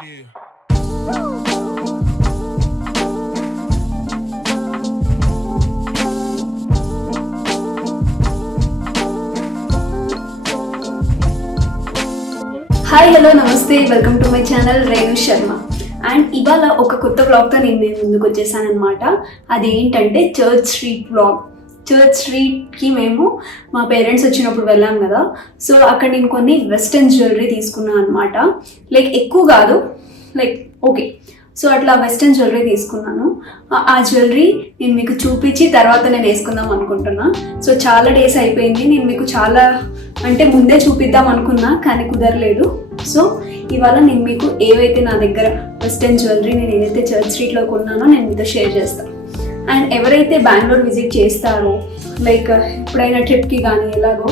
Hi hello నమస్తే, welcome to my channel Renu Sharma. And ఇవాళ ఒక కొత్త వ్లాగ్తో నేను ముందుకు వచ్చేసానమాట. అదేంటంటే చర్చ్ స్ట్రీట్ వ్లాగ్. చర్చ్ స్ట్రీట్కి మేము మా పేరెంట్స్ వచ్చినప్పుడు వెళ్ళాం కదా, సో అక్కడ నేను కొన్ని వెస్టర్న్ జ్యువెలరీ తీసుకున్నాను అనమాట. లైక్ ఎక్కువ కాదు, లైక్ ఓకే. సో అట్లా వెస్టర్న్ జ్యువెలరీ తీసుకున్నాను. ఆ జ్యువెలరీ నేను మీకు చూపించి తర్వాత నేను వేసుకుందాం అనుకుంటున్నా. సో చాలా డేస్ అయిపోయింది, నేను మీకు చాలా అంటే ముందే చూపిద్దాం అనుకున్నా కానీ కుదరలేదు. సో ఇవాళ నేను మీకు ఏవైతే నా దగ్గర వెస్టర్న్ జ్యువెలరీ నేను ఏదైతే చర్చ్ స్ట్రీట్లో కొన్నానో నేను మీతో షేర్ చేస్తాను. అండ్ ఎవరైతే బెంగళూరు విజిట్ చేస్తారో, లైక్ ఎప్పుడైనా ట్రిప్కి కానీ ఎలాగో,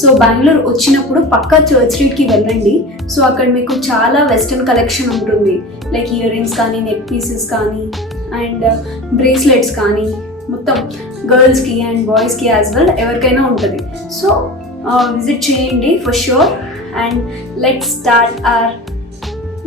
సో బెంగళూరు వచ్చినప్పుడు పక్కా చర్చ్ స్ట్రీట్కి వెళ్ళండి. సో అక్కడ మీకు చాలా వెస్టర్న్ కలెక్షన్ ఉంటుంది. లైక్ ఇయర్ రింగ్స్ కానీ, నెక్ పీసెస్ కానీ, అండ్ బ్రేస్లెట్స్ కానీ, మొత్తం గర్ల్స్కి అండ్ బాయ్స్కి యాజ్ వెల్ ఎవరికైనా ఉంటుంది. సో విజిట్ చేయండి for sure. And let's start our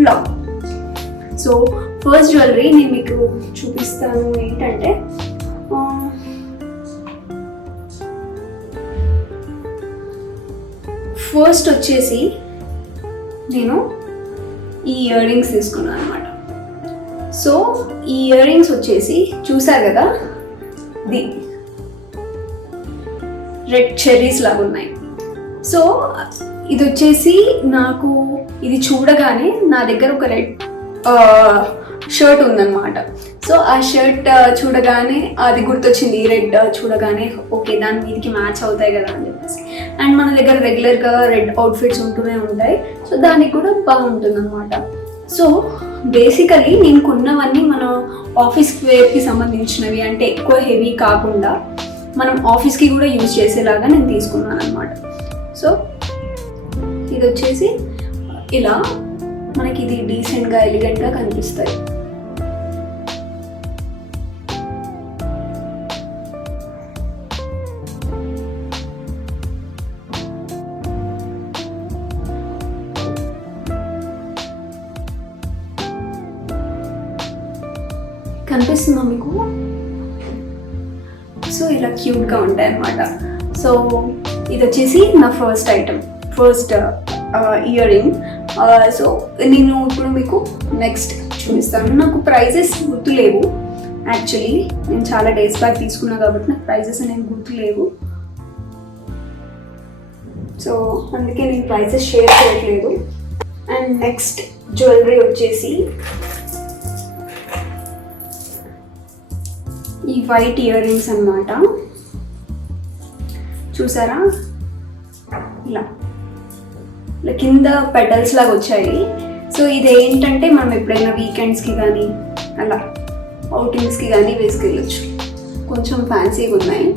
vlog. So first jewellery నేను మీకు చూపిస్తాను. ఏంటంటే ఫస్ట్ వచ్చేసి నేను ఈ ఇయర్ రింగ్స్ తీసుకున్నాను అనమాట. సో ఈ ఇయర్ రింగ్స్ వచ్చేసి చూసారు కదా, రెడ్ చెర్రీస్ లాగా ఉన్నాయి. సో ఇది వచ్చేసి నాకు ఇది చూడగానే నా దగ్గర ఒక రెడ్ షర్ట్ ఉందన్నమాట. సో ఆ షర్ట్ చూడగానే అది గుర్తొచ్చింది. ఈ రెడ్ చూడగానే ఓకే దాని మీదకి మ్యాచ్ అవుతాయి కదా అని చెప్పేసి. అండ్ మన దగ్గర రెగ్యులర్గా రెడ్ అవుట్ఫిట్స్ ఉంటూనే ఉంటాయి, సో దానికి కూడా బాగుంటుంది అనమాట. సో బేసికలీ నేను కొన్నవన్నీ మన ఆఫీస్ వేర్కి సంబంధించినవి, అంటే ఎక్కువ హెవీ కాకుండా మనం ఆఫీస్కి కూడా యూజ్ చేసేలాగా నేను తీసుకున్నాను అనమాట. సో ఇది వచ్చేసి ఇలా మనకి ఇది డీసెంట్గా ఎలిగెంట్గా కనిపిస్తాయి. కనిపిస్తుందా మీకు? సో ఇలా క్యూట్గా ఉంటాయి అన్నమాట. సో ఇది వచ్చేసి నా first item, first ear ring. So నేను ఇప్పుడు మీకు నెక్స్ట్ చూపిస్తాను. నాకు ప్రైజెస్ గుర్తులేవు యాక్చువల్లీ, నేను చాలా డేస్ బ్యాక్ తీసుకున్నా కాబట్టి నాకు ప్రైజెస్ అనేవి గుర్తులేవు. సో అందుకే నేను ప్రైజెస్ షేర్ చేయట్లేదు. అండ్ నెక్స్ట్ జ్యువెలరీ వచ్చేసి ఈ వైట్ ఇయర్ రింగ్స్ అన్నమాట. చూసారా, ఇలా కింద పెటల్స్ లాగా వచ్చాయి. సో ఇది ఏంటంటే మనం ఎప్పుడైనా వీకెండ్స్కి కానీ అలా అవుటింగ్స్కి కానీ వేసుకెళ్ళచ్చు. కొంచెం ఫ్యాన్సీగా ఉన్నాయి.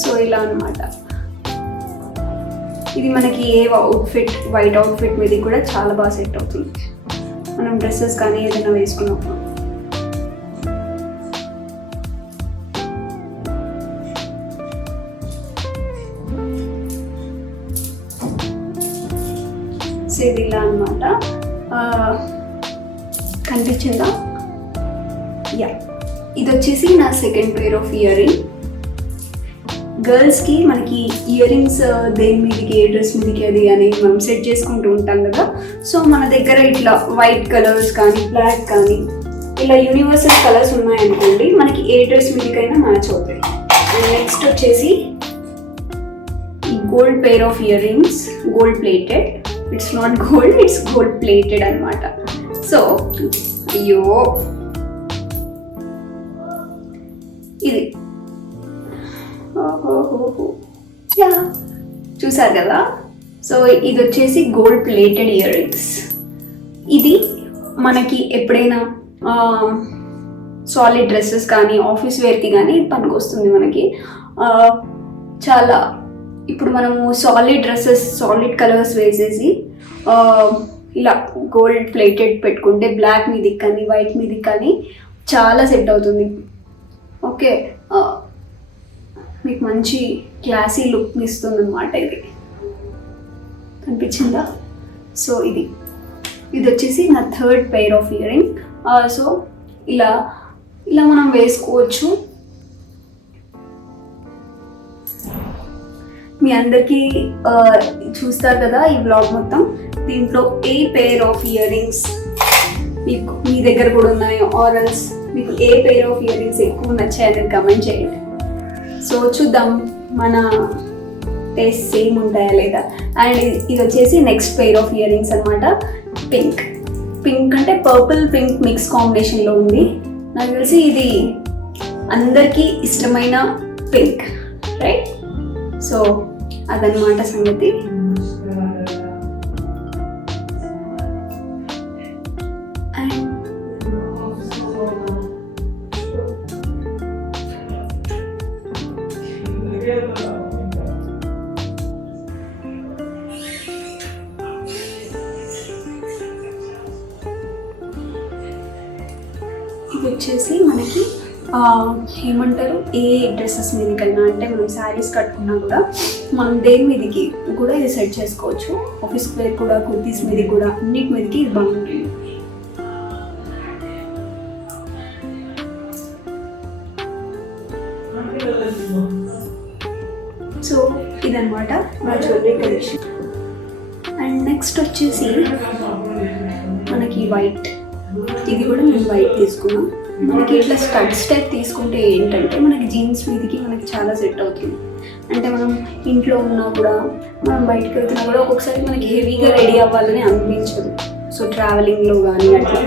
సో ఇలా అన్నమాట. ఇది మనకి ఏ అవుట్ఫిట్, వైట్ అవుట్ఫిట్ మీద కూడా చాలా బాగా సెట్ అవుతుంది, మనం డ్రెస్సెస్ కానీ ఏదైనా వేసుకున్నప్పుడు. సో ఇది ఇలా అనమాట. కనిపించిందా? యా, ఇది వచ్చేసి నా second pair of earring. గర్ల్స్కి మనకి ఇయర్ రింగ్స్ దేని మీదకి, ఏ డ్రెస్ మీదకి అది అని మనం సెట్ చేసుకుంటూ ఉంటాం కదా. సో మన దగ్గర ఇట్లా వైట్ కలర్స్ కానీ, బ్లాక్ కానీ, ఇలా యూనివర్సల్ కలర్స్ ఉన్నాయనుకోండి, మనకి ఏ డ్రెస్ మీదకైనా మ్యాచ్ అవుతాయి. అండ్ నెక్స్ట్ వచ్చేసి ఈ gold pair of ear rings, gold plated. It's not gold, it's gold plated అనమాట. సో అయ్యో ఇది చూసారు కదా. సో ఇది వచ్చేసి గోల్డ్ ప్లేటెడ్ ఇయర్ రింగ్స్. ఇది మనకి ఎప్పుడైనా సాలిడ్ డ్రెస్సెస్ కానీ, ఆఫీస్ వేర్కి కానీ పనికి వస్తుంది మనకి. చాలా ఇప్పుడు మనము సాలిడ్ డ్రెస్సెస్, సాలిడ్ కలర్స్ వేసేసి ఇలా గోల్డ్ ప్లేటెడ్ పెట్టుకుంటే బ్లాక్ మీదకి కానీ, వైట్ మీదకి కానీ చాలా సెట్ అవుతుంది. ఓకే, మీకు మంచి క్లాసీ లుక్ని ఇస్తుంది అన్నమాట. ఇది కనిపించిందా? సో ఇది వచ్చేసి నా third pair of ear ring. So ఇలా మనం వేసుకోవచ్చు. మీ అందరికీ చూస్తారు కదా ఈ వ్లాగ్ మొత్తం, దీంట్లో a pair of ear rings మీకు మీ దగ్గర కూడా ఉన్నాయో, ఆరల్స్ మీకు a pair of ear rings ఎక్కువ నచ్చాయని కమెంట్ చేయండి. సో చూద్దాం మన టేస్ట్ సేమ్ ఉంటాయా లేదా. అండ్ ఇది వచ్చేసి next pair of ear rings అనమాట. పింక్ అంటే పర్పుల్ పింక్ మిక్స్ కాంబినేషన్లో ఉంది. నాకు తెలిసి ఇది అందరికీ ఇష్టమైన పింక్, రైట్? సో అదనమాట సంగతి. ఇది వచ్చేసి మనకి ఏమంటారు, ఏ డ్రెస్సెస్ మీదకైనా, అంటే మనం శారీస్ కట్టుకున్నా కూడా మనం దేని మీదకి కూడా ఇది సెట్ చేసుకోవచ్చు. ఆఫీస్ వేర్ కూడా, కుర్తీస్ మీదకి కూడా, అన్నిటి మీదకి ఇది బాగుంటుంది. సో ఇదన్నమాట నా జ్యువెలరీ కలెక్షన్. అండ్ నెక్స్ట్ వచ్చేసి మనకి వైట్. ఇది కూడా నేను వైట్ తీసుకున్నాను. మనకి ఇట్లా స్టడ్స్ టైప్ తీసుకుంటే ఏంటంటే మనకి జీన్స్ మీదకి మనకి చాలా సెట్ అవుతుంది. అంటే మనం ఇంట్లో ఉన్నా కూడా, మనం బయటకు వెళ్తున్నా కూడా ఒక్కొక్కసారి మనకి హెవీగా రెడీ అవ్వాలని అనిపించదు. సో ట్రావెలింగ్లో కానీ అట్లా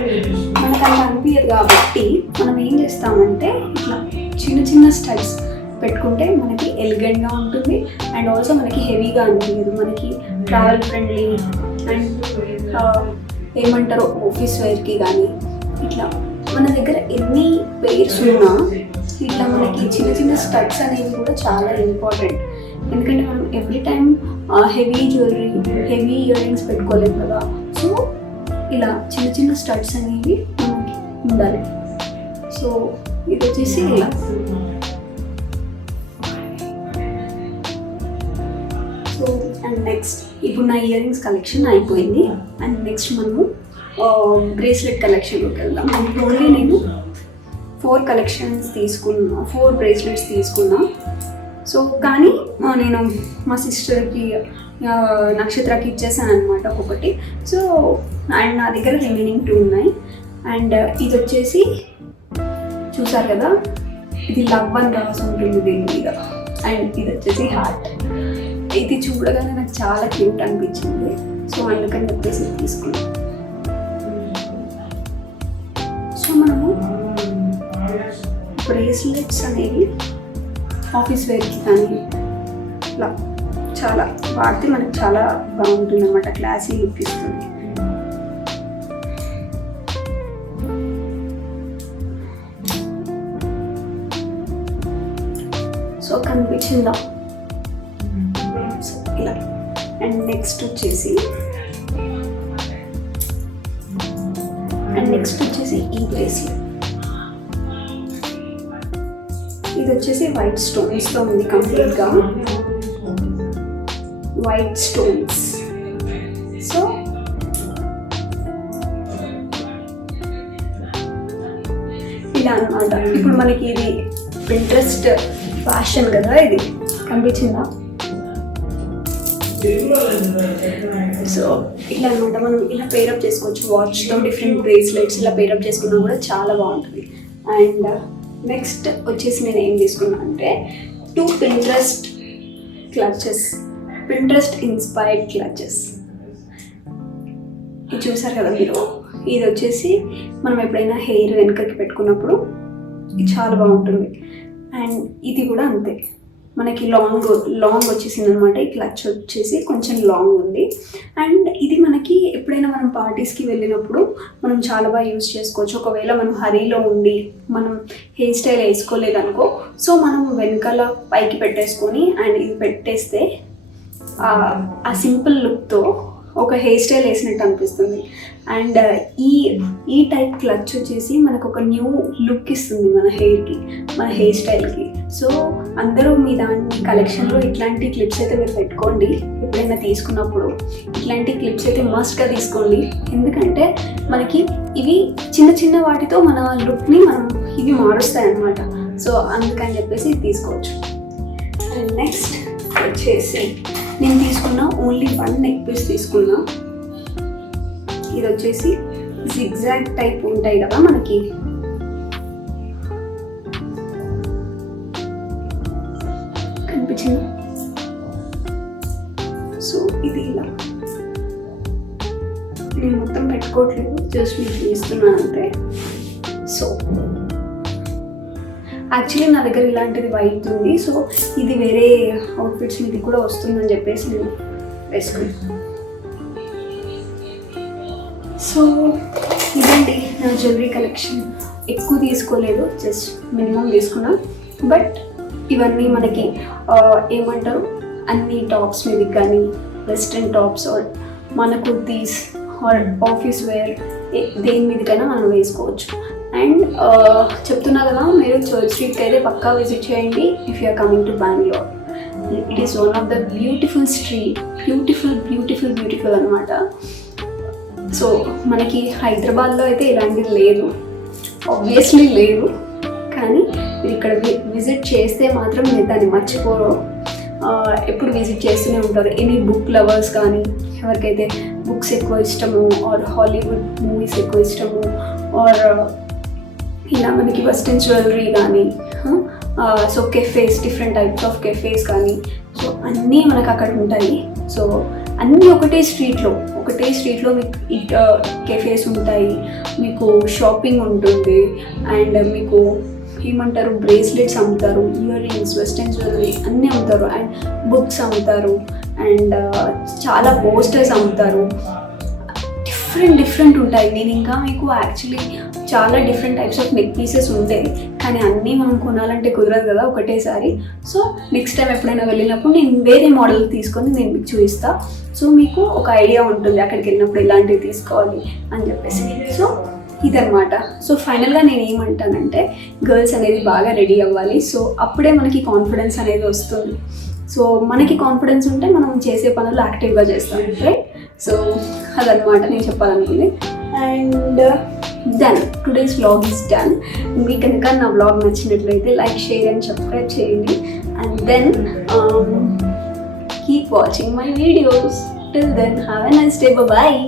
మనకు అలా అనిపించదు. కాబట్టి మనం ఏం చేస్తామంటే ఇట్లా చిన్న స్టడ్స్ పెట్టుకుంటే మనకి ఎలిగెంట్గా ఉంటుంది. అండ్ ఆల్సో మనకి హెవీగా అనిపించదు. మనకి ట్రావెల్ ఫ్రెండ్లీ అండ్ ఏమంటారు ఆఫీస్ వేర్కి కానీ ఇట్లా మన దగ్గర ఎన్ని పెయిర్స్ ఉన్నా ఇట్లా మనకి చిన్న స్టడ్స్ అనేవి కూడా చాలా ఇంపార్టెంట్. ఎందుకంటే మనం every time heavy jewellery, heavy earrings పెట్టుకోలేము కదా. సో ఇలా చిన్న స్టడ్స్ అనేవి మనకి ఉండాలి. సో ఇది వచ్చేసి ఇలా. సో అండ్ నెక్స్ట్ ఇప్పుడు నా ఇయర్ రింగ్స్ కలెక్షన్ అయిపోయింది. అండ్ నెక్స్ట్ మనము బ్రేస్లెట్ కలెక్షన్లోకి వెళ్దాం. ఓన్లీ నేను 4 కలెక్షన్స్ తీసుకున్నా, 4 బ్రేస్లెట్స్ తీసుకున్నా. సో కానీ నేను మా సిస్టర్కి నక్షత్రకి ఇచ్చేసాను అనమాట ఒకటి. సో అండ్ నా దగ్గర రిమైనింగ్ 2 ఉన్నాయి. అండ్ ఇది వచ్చేసి చూసారు కదా, ఇది లవ్ అని రాసి ఉంటుంది దీని మీద. అండ్ ఇది వచ్చేసి హార్ట్. ఇది చూడగానే నాకు చాలా క్యూట్ అనిపించింది. సో అందుకని చెప్పేసి తీసుకున్నాను. సో మనము బ్రేస్లెట్స్ అనేవి ఆఫీస్ వేర్కి కానీ ఇట్లా చాలా వాడితే మనకు చాలా బాగుంటుంది అన్నమాట, క్లాసీ లుక్ ఇస్తుంది. సో కనిపించిందా? సో ఇలా. అండ్ నెక్స్ట్ వచ్చేసి ఈ బ్రేస్లెట్. ఇది వచ్చేసి వైట్ స్టోన్స్తో ఉంది, కంప్లీట్గా వైట్ స్టోన్స్. సో ఇలా అన్నమాట. ఇప్పుడు మనకి ఇది పింట్రెస్ట్ ఫ్యాషన్ కదా, ఇది కనిపించిందా? సో ఇట్లా అనమాట, మనం ఇలా పేరప్ చేసుకోవచ్చు. వాచ్తో డిఫరెంట్ బ్రేస్లెట్స్ ఇలా పేరప్ చేసుకున్నా కూడా చాలా బాగుంటుంది. అండ్ నెక్స్ట్ వచ్చేసి నేను ఏం తీసుకున్నా అంటే 2 Pinterest clutches, Pinterest inspired clutches. ఇది చూసారు కదా మీరు. ఇది వచ్చేసి మనం ఎప్పుడైనా హెయిర్ వెనుకకి పెట్టుకున్నప్పుడు ఇది చాలా బాగుంటుంది. అండ్ ఇది కూడా అంతే, మనకి లాంగ్ వచ్చేసింది అనమాట. ఈ క్లచ్ వచ్చేసి కొంచెం లాంగ్ ఉంది. అండ్ ఇది మనకి ఎప్పుడైనా మనం పార్టీస్కి వెళ్ళినప్పుడు మనం చాలా బాగా యూజ్ చేసుకోవచ్చు. ఒకవేళ మనం హరీలో ఉండి మనం హెయిర్ స్టైల్ వేసుకోలేదనుకో, సో మనం వెనకాల పైకి పెట్టేసుకొని అండ్ ఇది పెట్టేస్తే ఆ సింపుల్ లుక్తో ఒక హెయిర్ స్టైల్ వేసినట్టు అనిపిస్తుంది. అండ్ ఈ టైప్ క్లచ్ వచ్చేసి మనకు ఒక న్యూ లుక్ ఇస్తుంది మన హెయిర్కి, మన హెయిర్ స్టైల్కి. సో అందరూ మీ దాని కలెక్షన్లో ఇట్లాంటి క్లిప్స్ అయితే మీరు పెట్టుకోండి. ఎప్పుడైనా తీసుకున్నప్పుడు ఇట్లాంటి క్లిప్స్ అయితే మస్ట్గా తీసుకోండి. ఎందుకంటే మనకి ఇవి చిన్న చిన్న వాటితో మన లుక్ని ఇవి మారుస్తాయి అన్నమాట. సో అందుకని చెప్పేసి తీసుకోవచ్చు. అండ్ నెక్స్ట్ వచ్చేసి నేను తీసుకున్న ఓన్లీ 1 నెక్ పీస్ తీసుకున్నా. ఇది వచ్చేసి జిగ్జాగ్ టైప్ ఉంటాయి కదా మనకి, కనిపించింది. సో ఇది ఇలా నేను మొత్తం పెట్టుకోవట్లేదు, జస్ట్ మీకు చూస్తున్నాను అంతే. సో యాక్చువల్లీ నా దగ్గర ఇలాంటిది వైట్ ఉంది. సో ఇది వేరే అవుట్ఫిట్స్ మీది కూడా వస్తుందని చెప్పేసి నేను వేసుకున్నాను. సో ఇదండి నా జ్యువెలరీ కలెక్షన్. ఎక్కువ తీసుకోలేదు, జస్ట్ మినిమం తీసుకున్నా. బట్ ఇవన్నీ మనకి ఏమంటారు, అన్ని టాప్స్ మీది కానీ వెస్ట్రన్ టాప్స్ ఆర్ మన కుర్తీస్ ఆర్ ఆఫీస్ వేర్ దేని మీదకైనా మనం వేసుకోవచ్చు. అండ్ చెప్తున్నా కదా, మీరు చర్చ్ స్ట్రీట్కి అయితే పక్కా విజిట్ చేయండి if you are coming to Bengaluru. It is one of the beautiful street, beautiful అనమాట. సో మనకి హైదరాబాద్లో అయితే ఇలాంటిది లేదు, ఆబ్వియస్లీ లేదు. కానీ మీరు ఇక్కడ విజిట్ చేస్తే మాత్రం మీరు దాన్ని మర్చిపోరు, ఎప్పుడు విజిట్ చేస్తూనే ఉంటారు. ఎనీ బుక్ లవర్స్ కానీ, ఎవరికైతే బుక్స్ ఎక్కువ ఇష్టము ఆర్ హాలీవుడ్ మూవీస్ ఎక్కువ ఇష్టము ఆర్ ఇలా మనకి వెస్ట్రన్ జ్యువెలరీ కానీ, so cafes, different types of cafes కానీ, సో అన్నీ మనకు అక్కడ ఉంటాయి. సో అన్నీ ఒకటే స్ట్రీట్లో మీకు కెఫేస్ ఉంటాయి, మీకు షాపింగ్ ఉంటుంది, అండ్ మీకు ఏమంటారు బ్రేస్లెట్స్ అమ్ముతారు, ఇయర్ రింగ్స్, వెస్ట్రన్ జ్యువెలరీ అన్నీ అమ్ముతారు, అండ్ బుక్స్ అమ్ముతారు, అండ్ చాలా పోస్టర్స్ అమ్ముతారు. డిఫరెంట్ ఉంటాయి. నేను ఇంకా మీకు యాక్చువల్లీ చాలా different types of neck pieces ఉంటాయి, కానీ అన్నీ మనం కొనాలంటే కుదరదు కదా ఒకటేసారి. సో నెక్స్ట్ టైం ఎప్పుడైనా వెళ్ళినప్పుడు నేను వేరే మోడల్ తీసుకొని నేను మీకు చూపిస్తాను. సో మీకు ఒక ఐడియా ఉంటుంది అక్కడికి వెళ్ళినప్పుడు ఇలాంటివి తీసుకోవాలి అని చెప్పేసి. సో ఇదన్నమాట. సో ఫైనల్గా నేను ఏమంటానంటే, గర్ల్స్ అనేది బాగా రెడీ అవ్వాలి. సో అప్పుడే మనకి కాన్ఫిడెన్స్ అనేది వస్తుంది. సో మనకి కాన్ఫిడెన్స్ ఉంటే మనం చేసే పనులు యాక్టివ్గా చేస్తాం, రైట్? సో అదనమాట నేను చెప్పాలనుకుంది. And done, today's vlog is done. మీకు కనుక నా వ్లాగ్ నచ్చినట్లయితే లైక్, షేర్ అండ్ సబ్స్క్రైబ్ చేయండి. And then keep watching my videos. Till then have a nice day. Bye.